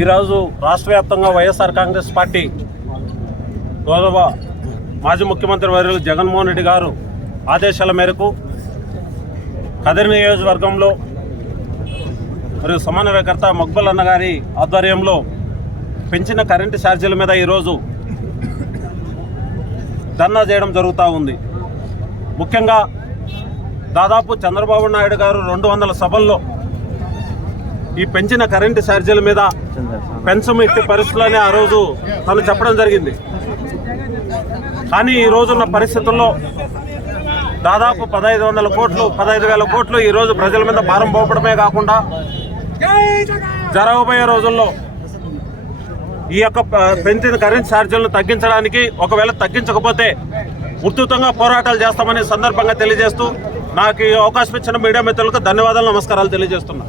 ఈరోజు రాష్ట్ర వ్యాప్తంగా వైఎస్ఆర్ కాంగ్రెస్ పార్టీ గౌరవ మాజీ ముఖ్యమంత్రి వర్యులు జగన్మోహన్ రెడ్డి గారు ఆదేశాల మేరకు కదిరి నియోజకవర్గంలో మరియు సమన్వయకర్త మక్బుల్ అన్న గారి ఆధ్వర్యంలో పెంచిన కరెంటు ఛార్జీల మీద ఈరోజు ధర్నా చేయడం జరుగుతూ ఉంది. ముఖ్యంగా దాదాపు చంద్రబాబు నాయుడు గారు రెండు వందల సభల్లో ఈ పెంచిన కరెంటు ఛార్జీల మీద పెన్షన్ ఇట్టి పరిస్థితులని ఆ రోజు తను చెప్పడం జరిగింది. కానీ ఈ రోజున్న పరిస్థితుల్లో దాదాపు పదహైదు వందల కోట్లు పదహైదు వేల కోట్లు ఈరోజు ప్రజల మీద భారం పోపడమే కాకుండా జరగబోయే రోజుల్లో ఈ యొక్క పెంచిన కరెంట్ ఛార్జీలను తగ్గించడానికి ఒకవేళ తగ్గించకపోతే ఉధృతంగా పోరాటాలు చేస్తామని సందర్భంగా తెలియజేస్తూ నాకు ఈ అవకాశం ఇచ్చిన మీడియా మిత్రులకు ధన్యవాదాలు నమస్కారాలు తెలియజేస్తున్నా.